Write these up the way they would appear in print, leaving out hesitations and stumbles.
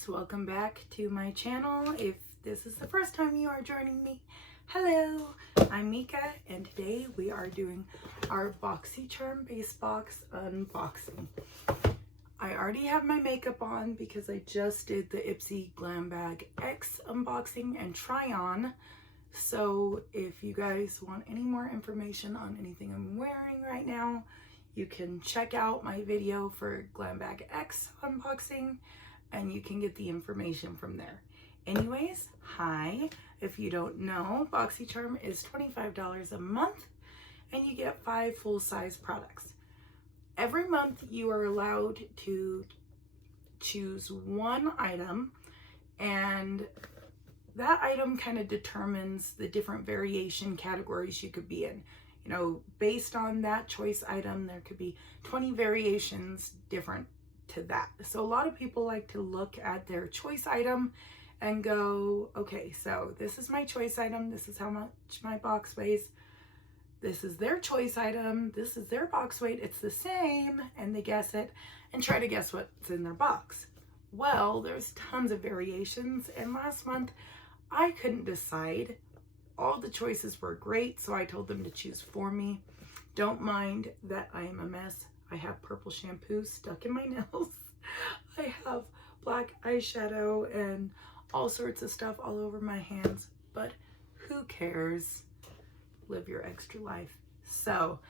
guys, welcome back to my channel. If this is the first time you are joining me, hello, I'm Mika, and today we are doing our Boxycharm base box unboxing. I already have my makeup on because I just did the Ipsy Glam Bag X unboxing and try on. So if you guys want any more information on anything I'm wearing right now, you can check out my video for Glam Bag X unboxing and you can get the information from there. Anyways, hi. If you don't know, Boxycharm is $25 a month and you get 5 full-size products. Every month you are allowed to choose one item, and that item kind of determines the different variation categories you could be in. You know, based on that choice item, there could be 20 variations different to that. So a lot of people like to look at their choice item and go, okay, so this is my choice item. This is how much my box weighs. This is their choice item. This is their box weight. It's the same. And they guess it and try to guess what's in their box. Well, there's tons of variations. And last month, I couldn't decide. All the choices were great, so I told them to choose for me. Don't mind that I am a mess. I have purple shampoo stuck in my nails. I have black eyeshadow and all sorts of stuff all over my hands, but who cares? Live your extra life. So,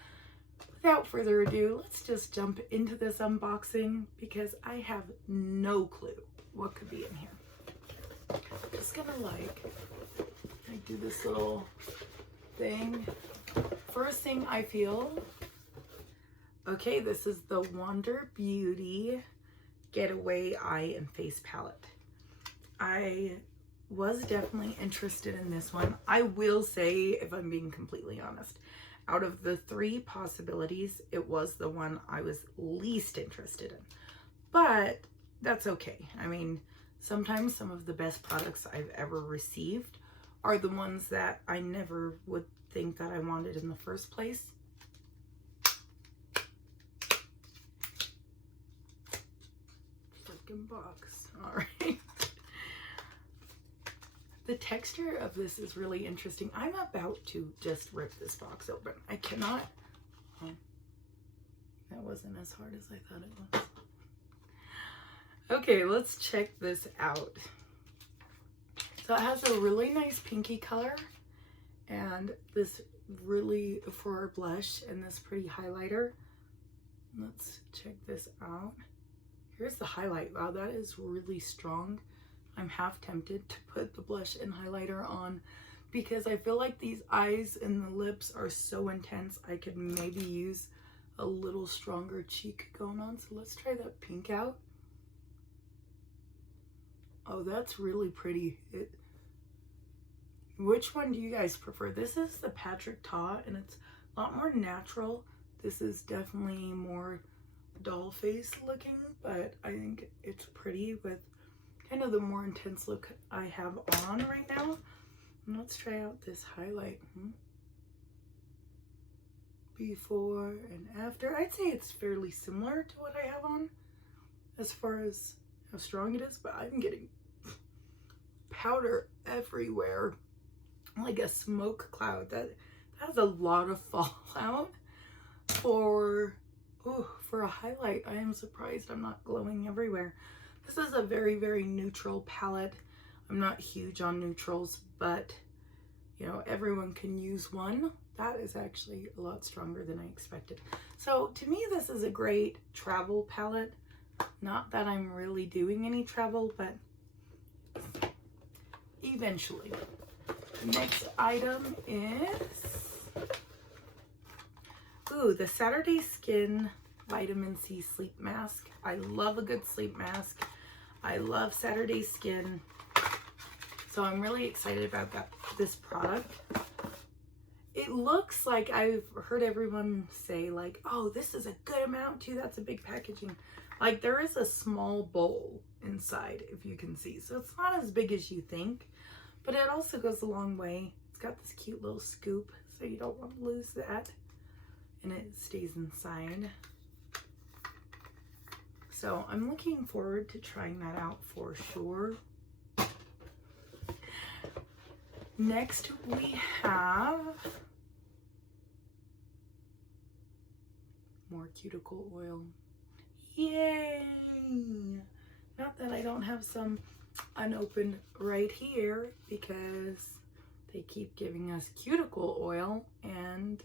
without further ado, let's just jump into this unboxing because I have no clue what could be in here. Just gonna I do this little thing. First thing I feel, okay, this is the Wander Beauty Getaway Eye and Face Palette. I was definitely interested in this one. I will say, if I'm being completely honest, out of the 3 possibilities, it was the one I was least interested in. But that's okay. I mean, sometimes some of the best products I've ever received are the ones that I never would think that I wanted in the first place. Freaking box. All right. The texture of this is really interesting. I'm about to just rip this box open. I cannot. Oh, that wasn't as hard as I thought it was. Okay, let's check this out. So it has a really nice pinky color and this really for blush and this pretty highlighter. Let's check this out. Here's the highlight. Wow, that is really strong. I'm half tempted to put the blush and highlighter on because I feel like these eyes and the lips are so intense. I could maybe use a little stronger cheek going on. So let's try that pink out. Oh, that's really pretty. Which one do you guys prefer? This is the Patrick Ta, and it's a lot more natural. This is definitely more doll face looking, but I think it's pretty with kind of the more intense look I have on right now. And let's try out this highlight. Before and after. I'd say it's fairly similar to what I have on as far as how strong it is, but I'm getting powder everywhere, like a smoke cloud. That has a lot of fallout for a highlight. I am surprised I'm not glowing everywhere. This is a very, very neutral palette. I'm not huge on neutrals, but you know, everyone can use one. That is actually a lot stronger than I expected. So to me, this is a great travel palette. Not that I'm really doing any travel, but eventually. Next item is, the Saturday Skin Vitamin C Sleep Mask. I love a good sleep mask. I love Saturday Skin. So I'm really excited about this product. It looks like I've heard everyone say like, oh, this is a good amount too. That's a big packaging. Like there is a small bowl inside, if you can see. So it's not as big as you think, but it also goes a long way. It's got this cute little scoop, so you don't want to lose that. And it stays inside. So I'm looking forward to trying that out for sure. Next we have more cuticle oil. Yay! Not that I don't have some unopened right here because they keep giving us cuticle oil and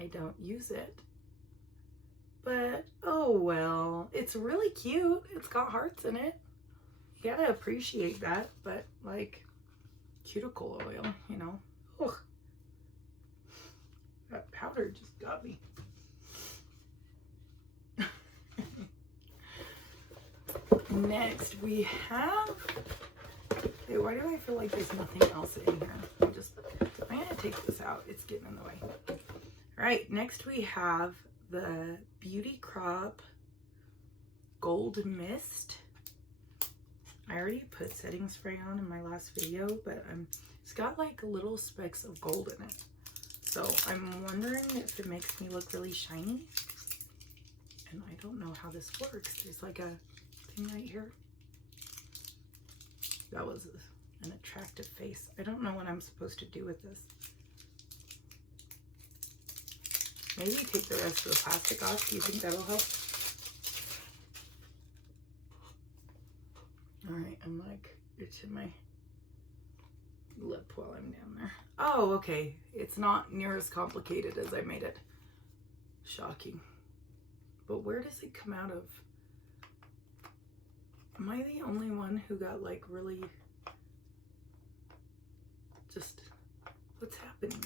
I don't use it. But oh well, it's really cute. It's got hearts in it. You gotta appreciate that, but like cuticle oil, you know. Ugh. That powder just got me. Next we have, hey, why do I feel like there's nothing else in here? I'm gonna take this out. It's getting in the way. All right, next we have the Beauty Crop Gold Mist. I already put setting spray on in my last video, but it's got like little specks of gold in it. So I'm wondering if it makes me look really shiny. And I don't know how this works. There's like a thing right here. That was an attractive face. I don't know what I'm supposed to do with this. Maybe take the rest of the plastic off. Do you think that'll help? All right, I'm like itching my lip while I'm down there. Oh, okay. It's not near as complicated as I made it. Shocking. But where does it come out of? Am I the only one who got like really just, what's happening?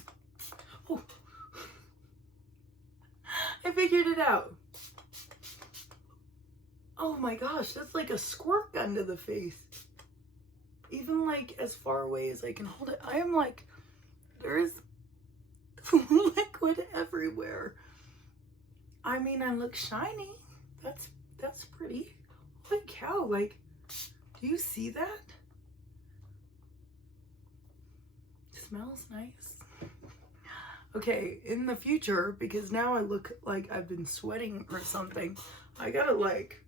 Oh, I figured it out. Oh my gosh, that's like a squirt gun to the face. Even like as far away as I can hold it. I am like, there is liquid everywhere. I mean, I look shiny. That's pretty. Holy cow, like, do you see that? It smells nice. Okay, in the future, because now I look like I've been sweating or something, I gotta like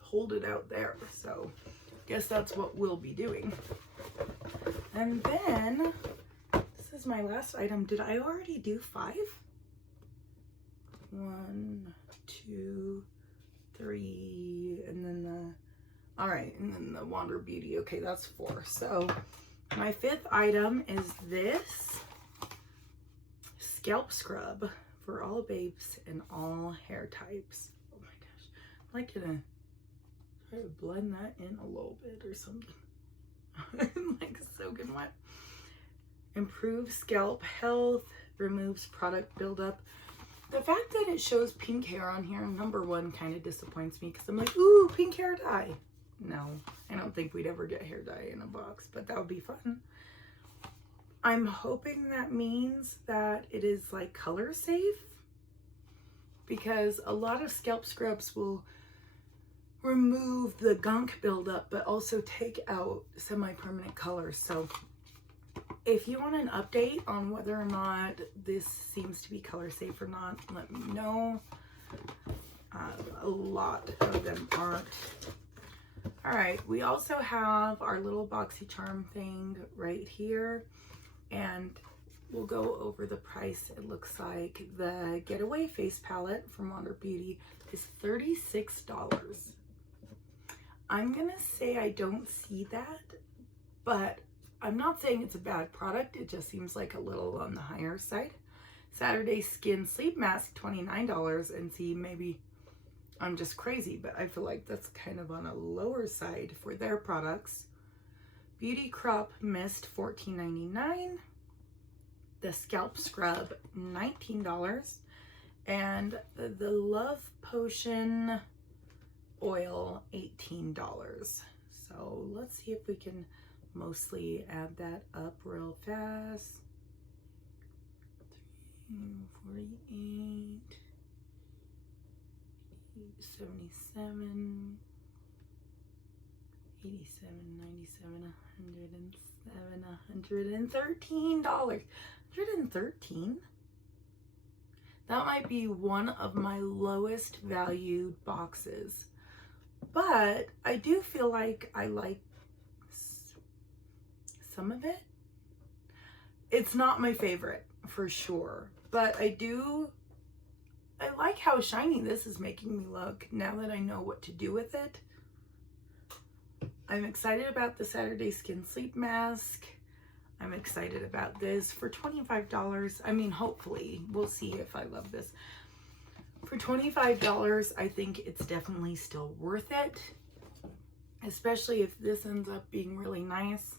hold it out there. So guess that's what we'll be doing. And then this is my last item. Did I already do 5? 1, 2, 3, and then the, all right, and then the Wander Beauty. Okay, that's 4. So my 5th item is this scalp scrub for all babes and all hair types. Oh my gosh, I'm like gonna try to blend that in a little bit or something. I'm like soaking wet. Improves scalp health, removes product buildup. The fact that it shows pink hair on here, number one, kind of disappoints me because I'm like, ooh, pink hair dye. No, I don't think we'd ever get hair dye in a box, but that would be fun. I'm hoping that means that it is like color safe, because a lot of scalp scrubs will remove the gunk buildup, but also take out semi-permanent colors. So if you want an update on whether or not this seems to be color safe or not, let me know. A lot of them aren't. All right, we also have our little Boxycharm thing right here, and we'll go over the price. It looks like the Getaway Face Palette from Wander Beauty is $36. I'm gonna say I don't see that, but I'm not saying it's a bad product. It just seems like a little on the higher side. Saturday Skin Sleep Mask, $29. And see, maybe I'm just crazy, but I feel like that's kind of on a lower side for their products. Beauty Crop Mist, $14.99. The Scalp Scrub, $19. And the Love Potion Oil, $18. So let's see if we can mostly add that up real fast. 48, 77, 87, 97, 107, $113. $113? That might be one of my lowest valued boxes. But I do feel like I like some of it. It's not my favorite for sure, but I like how shiny this is making me look now that I know what to do with it. I'm excited about the Saturday Skin Sleep Mask. I'm excited about this for $25. I mean, hopefully, we'll see if I love this. For $25, I think it's definitely still worth it, especially if this ends up being really nice.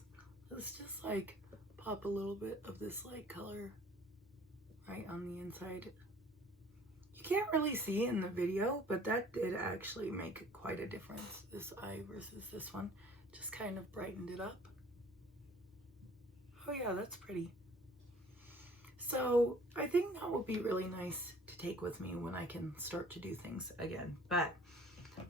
Let's just like pop a little bit of this light color right on the inside. You can't really see it in the video, but that did actually make quite a difference. This eye versus this one just kind of brightened it up. Oh yeah, that's pretty. So I think that would be really nice to take with me when I can start to do things again. But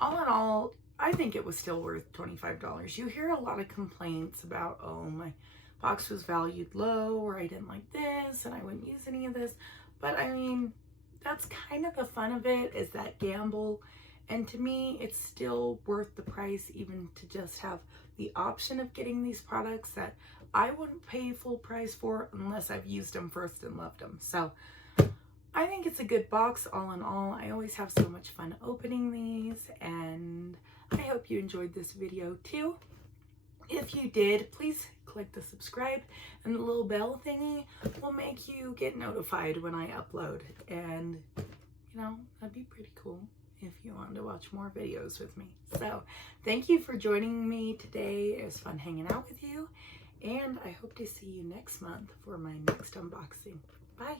all in all, I think it was still worth $25. You hear a lot of complaints about, oh, my box was valued low, or I didn't like this and I wouldn't use any of this. But I mean, that's kind of the fun of it, is that gamble. And to me, it's still worth the price, even to just have the option of getting these products that I wouldn't pay full price for unless I've used them first and loved them. So I think it's a good box all in all. I always have so much fun opening these, and I hope you enjoyed this video too. If you did, please click the subscribe, and the little bell thingy will make you get notified when I upload. And you know, that'd be pretty cool if you wanted to watch more videos with me. So thank you for joining me today. It was fun hanging out with you, and I hope to see you next month for my next unboxing. Bye.